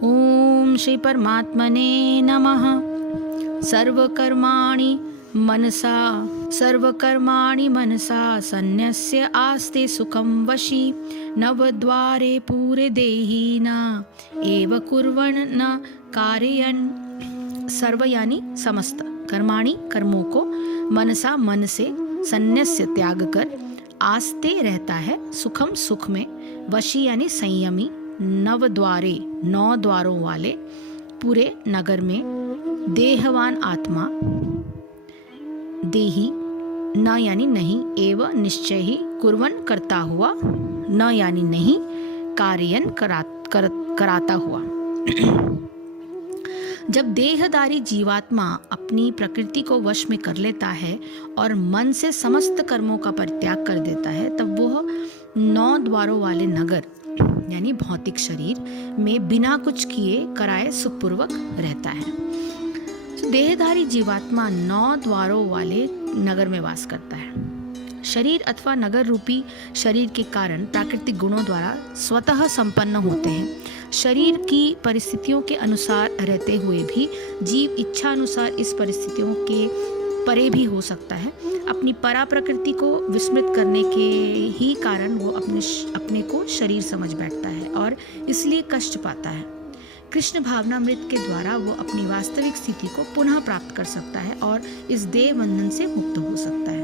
ओम श्री परमात्मने नमः। सर्वकर्माणि मनसा सन्न्यस्य आस्ते सुखं वशी नवद्वारे पूरे देहि न एव कुर्वन् न कारयन्। सर्व यानी समस्त, कर्माणि कर्मों को, मनसा मन से, सन्न्यस्य त्याग कर, आस्ते रहता है, सुखम सुख में, वशी यानी संयमी, नवद्वारे नौ द्वारों वाले, पूरे नगर में, देहवान आत्मा, देही, न यानी नहीं, एवं निश्चय ही, कुर्वन करता हुआ, न यानी नहीं, कार्यन कराता हुआ। जब देहधारी जीवात्मा अपनी प्रकृति को वश में कर लेता है और मन से समस्त कर्मों का परित्याग कर देता है, तब वह 9 द्वारों वाले नगर यानी भौतिक शरीर में बिना कुछ किए कराए सुखपूर्वक रहता है। देहधारी जीवात्मा 9 द्वारों वाले नगर में वास करता है। शरीर अथवा नगर रूपी शरीर के कारण प्राकृतिक गुणों द्वारा स्वतः संपन्न होते हैं। शरीर की परिस्थितियों के अनुसार रहते हुए भी जीव इच्छा अनुसार इस परिस्थितियों के परे भी हो सकता है। अपनी परा प्रकृति को विस्मृत करने के ही कारण वो अपने को शरीर समझ बैठता है और इसलिए कष्ट पाता है। कृष्ण भावनामृत के द्वारा वो अपनी वास्तविक स्थिति को पुनः प्राप्त कर सकता है और इस देह बंधन से मुक्त हो सकता है।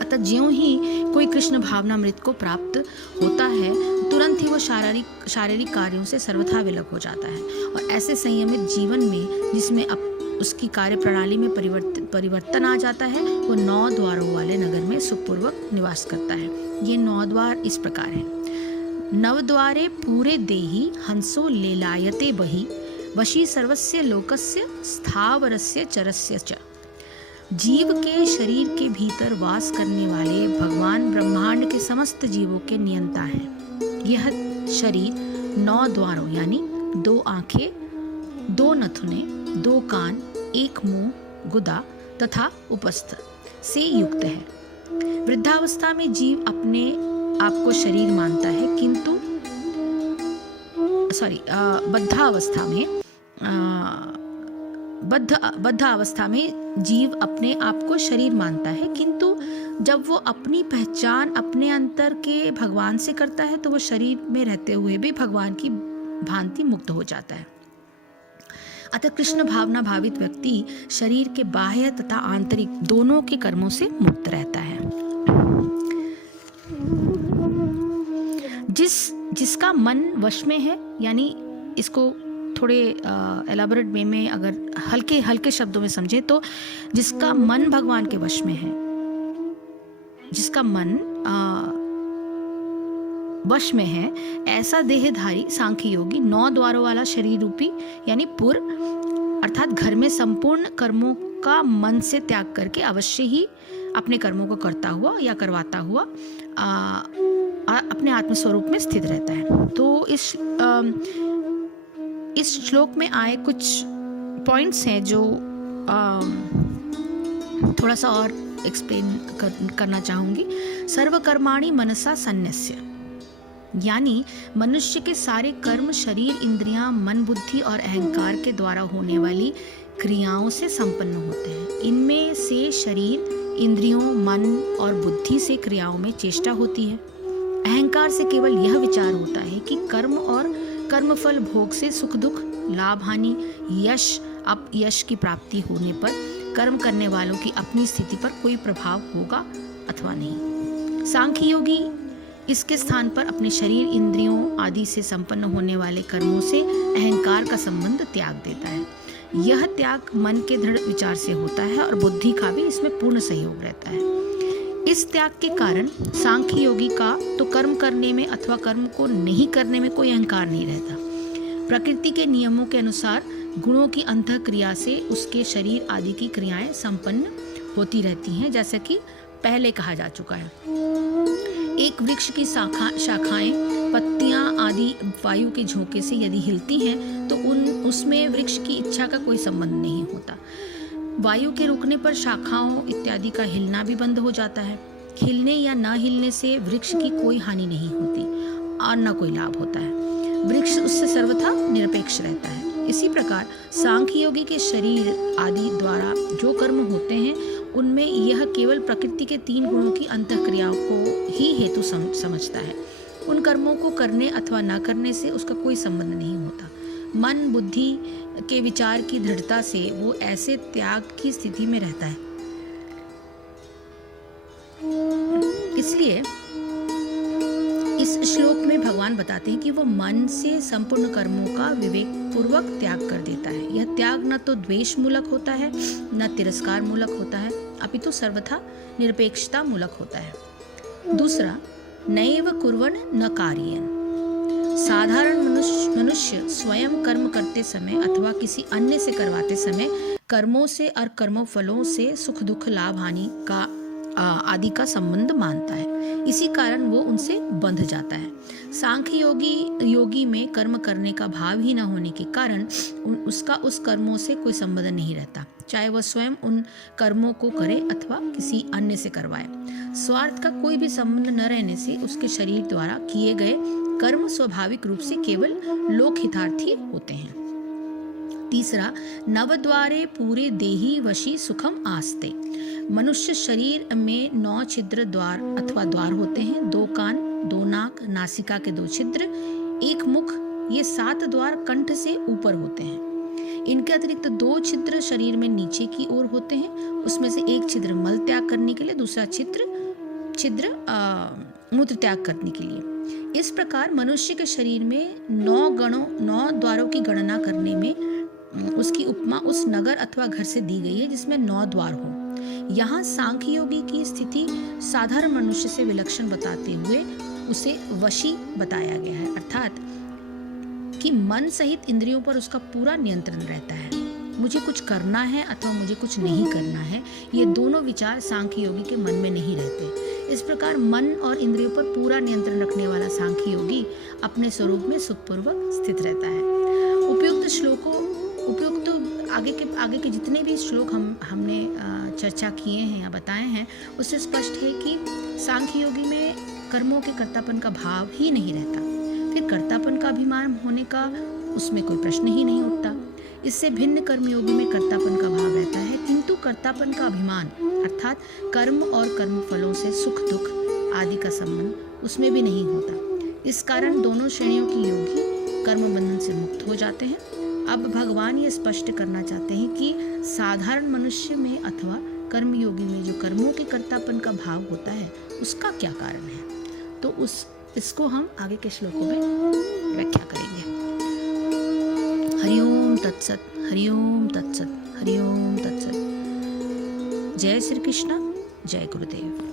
अतः ज्यों ही कोई कृष्ण भावनामृत को प्राप्त होता है, तुरंत ही वो शारीरिक कार्यों से सर्वथा विलग हो जाता है और ऐसे संयमित जीवन में जिसमें अब उसकी कार्य प्रणाली में परिवर्तन आ जाता है, वो 9 द्वारों वाले नगर में सुखपूर्वक निवास करता है। ये 9 द्वार इस प्रकार हैं। नवद्वारे पूरे देहि हंसो लेलायते बहि वशी सर्वस्य लोकस्य स्थावरस्य चरस्य च। जीव के शरीर के भीतर वास करने वाले भगवान ब्रह्मांड के समस्त जीवों के नियंता हैं। यह शरीर 9 द्वारों यानी 2 आंखें, 2 नथुने, 2 कान, 1 मुंह, गुदा तथा उपस्थ से युक्त है। वृद्धावस्था में जीव अपने आप को शरीर मानता है, किंतु बद्ध अवस्था में जीव अपने आप को शरीर मानता है, किंतु जब वो अपनी पहचान अपने अंतर के भगवान से करता है तो वो शरीर में रहते हुए भी भगवान की भांति मुक्त हो जाता है। अतः कृष्ण भावना भावित व्यक्ति शरीर के बाह्य तथा आंतरिक दोनों के कर्मों से मुक्त रहता है। जिसका मन वश में है, यानी इसको थोड़े एलाबोरेट वे में अगर हल्के शब्दों में समझे तो जिसका मन भगवान के वश में है, जिसका मन वश में है, ऐसा देहधारी सांख्य योगी 9 द्वारों वाला शरीर रूपी यानी पुर अर्थात घर में संपूर्ण कर्मों का मन से त्याग करके अवश्य ही अपने कर्मों को करता हुआ या करवाता हुआ अपने आत्मस्वरूप में स्थित रहता है। तो इस श्लोक में आए कुछ पॉइंट्स हैं जो थोड़ा सा और एक्सप्लेन करना चाहूँगी। सर्वकर्माणि मनसा सन्न्यस्य यानी मनुष्य के सारे कर्म शरीर, इंद्रियां, मन, बुद्धि और अहंकार के द्वारा होने वाली क्रियाओं से संपन्न होते हैं। इनमें से शरीर, इंद्रियों, मन और बुद्धि से क्रियाओं में चेष्टा होती है। अहंकार से केवल यह विचार होता है कि कर्म और कर्मफल भोग से सुख दुख, लाभ हानि, यश अपयश की प्राप्ति होने पर कर्म करने वालों की अपनी स्थिति पर कोई प्रभाव होगा अथवा नहीं। सांख्य योगी इसके स्थान पर अपने शरीर, इंद्रियों आदि से संपन्न होने वाले कर्मों से अहंकार का संबंध त्याग देता है। यह त्याग मन के दृढ़ विचार से होता है और बुद्धि का भी इसमें पूर्ण सहयोग रहता है। इस त्याग के कारण सांख्य योगी का तो कर्म करने में अथवा कर्म को नहीं करने में कोई अहंकार नहीं रहता। प्रकृति के नियमों के अनुसार गुणों की अंतःक्रिया से उसके शरीर आदि की क्रियाएं संपन्न होती रहती हैं, जैसा कि पहले कहा जा चुका है। एक वृक्ष की शाखाएं, पत्तियां आदि वायु के झोंके से यदि हिलती हैं तो उसमें वृक्ष की इच्छा का कोई संबंध नहीं होता। वायु के रुकने पर शाखाओं इत्यादि का हिलना भी बंद हो जाता है। हिलने या न हिलने से वृक्ष की कोई हानि नहीं होती और न कोई लाभ होता है। वृक्ष उससे सर्वथा निरपेक्ष रहता है। इसी प्रकार सांख्य योगी के शरीर आदि द्वारा जो कर्म होते हैं उनमें यह केवल प्रकृति के 3 गुणों की अंतःक्रियाओं को ही हेतु समझता है। उन कर्मों को करने अथवा न करने से उसका कोई संबंध नहीं होता। मन बुद्धि के विचार की दृढ़ता से वो ऐसे त्याग की स्थिति में रहता है। इसलिए इस श्लोक में भगवान बताते हैं कि वो मन से संपूर्ण कर्मों का विवेक पूर्वक त्याग कर देता है। यह त्याग न तो द्वेष मूलक होता है न तिरस्कार मूलक होता है, अपितु सर्वथा निरपेक्षता मूलक होता है। दूसरा, नैव कुर्वन् न कार्येन। साधारण मनुष्य स्वयं कर्म करते समय अथवा किसी अन्य से करवाते समय कर्मों से और कर्म फलों से सुख दुख लाभ हानि का आदि का संबंध मानता है। इसी कारण वो उनसे बंध जाता है। सांख्य योगी में कर्म करने का भाव ही न होने के कारण उसका उस कर्मों से कोई संबंध नहीं रहता, चाहे वह स्वयं उन कर्मों को करे अथवा किसी अन्य से करवाए। स्वार्थ का कोई भी संबंध न रहने से उसके शरीर द्वारा किए गए कर्म स्वाभाविक रूप से केवल लोक हितार्थी होते हैं। तीसरा, नवद्वारे पूरे देही वशी सुखम आस्ते। मनुष्य शरीर में 9 छिद्र द्वार अथवा द्वार होते हैं। 2 कान, 2 नाक, नासिका के 2 छिद्र, 1 मुख, ये 7 द्वार कंठ से ऊपर होते हैं। इनके अतिरिक्त 2 छिद्र शरीर में नीचे की ओर होते हैं। उसमें से 1 छिद्र मल त्याग करने के लिए, दूसरा छिद्र मूत्र त्याग करने के लिए। इस प्रकार मनुष्य के शरीर में 9 द्वारों की गणना करने में उसकी उपमा उस नगर अथवा घर से दी गई है जिसमें 9 द्वार हो। यहाँ सांख्य योगी की स्थिति साधारण मनुष्य से विलक्षण बताते हुए उसे वशी बताया गया है, अर्थात कि मन सहित इंद्रियों पर उसका पूरा नियंत्रण रहता है। मुझे कुछ करना है अथवा मुझे कुछ नहीं करना है, ये दोनों विचार सांख्य योगी के मन में नहीं रहते। इस प्रकार मन और इंद्रियों पर पूरा नियंत्रण रखने वाला सांख्य योगी अपने स्वरूप में सुखपूर्वक स्थित रहता है। उपयुक्त आगे के जितने भी श्लोक हमने चर्चा किए हैं या बताए हैं, उससे स्पष्ट है कि सांख्य योगी में कर्मों के कर्तापन का भाव ही नहीं रहता। फिर कर्तापन का अभिमान होने का उसमें कोई प्रश्न ही नहीं उठता। इससे भिन्न कर्मयोगी में कर्तापन का भाव रहता है, किंतु कर्तापन का अभिमान अर्थात कर्म और कर्म फलों से सुख दुख आदि का संबंध उसमें भी नहीं होता। इस कारण दोनों श्रेणियों के योगी कर्म बंधन से मुक्त हो जाते हैं। अब भगवान ये स्पष्ट करना चाहते हैं कि साधारण मनुष्य में अथवा कर्मयोगी में जो कर्मों के कर्तापन का भाव होता है उसका क्या कारण है, तो इसको हम आगे के श्लोकों में व्याख्या करेंगे। हरिओम तत्सत, हरिओम तत्सत, हरिओम तत्सत। जय श्री कृष्ण, जय गुरुदेव।